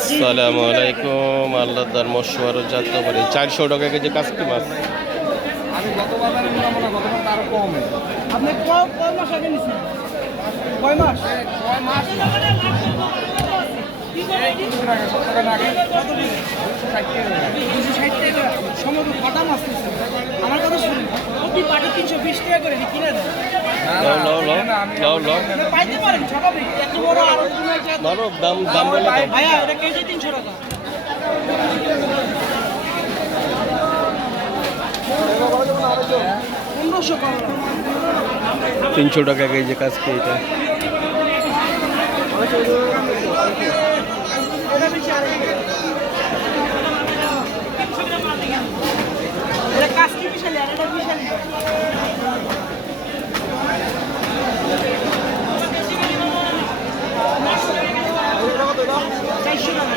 আসসালামু আলাইকুম। আল্লাহ তার মশওয়ার যাত্রা করে 400 টাকা কেজি কাস্কি মাছ। আমি গত বাজারে নিলাম না, গত বাজার আরো কম। আপনি কয় মাস আগে নিছেন? কয় মাস? কয় মাস না? এই কিছুদিন আগে, সপ্তাহখানেক আগে। কত দিন? 260 টাকা। সমুদ্র ফাটা মাছ নিছেন। আমার কথা শুনুন, প্রতি পাটি 320 টাকা করে কিনে দেন। লও পাইতে পারেন স্বাভাবিক, এত বড় আরো ধরো দাম বলে দাও। ভাইয়া এটা কেজি 300 টাকা। 1500 কম। 300 টাকা কেজি কাস্কি এটা। এটা বেশি আর এটা কাস্কি বিশাল আর এটা বিশাল। চারশো টাকা।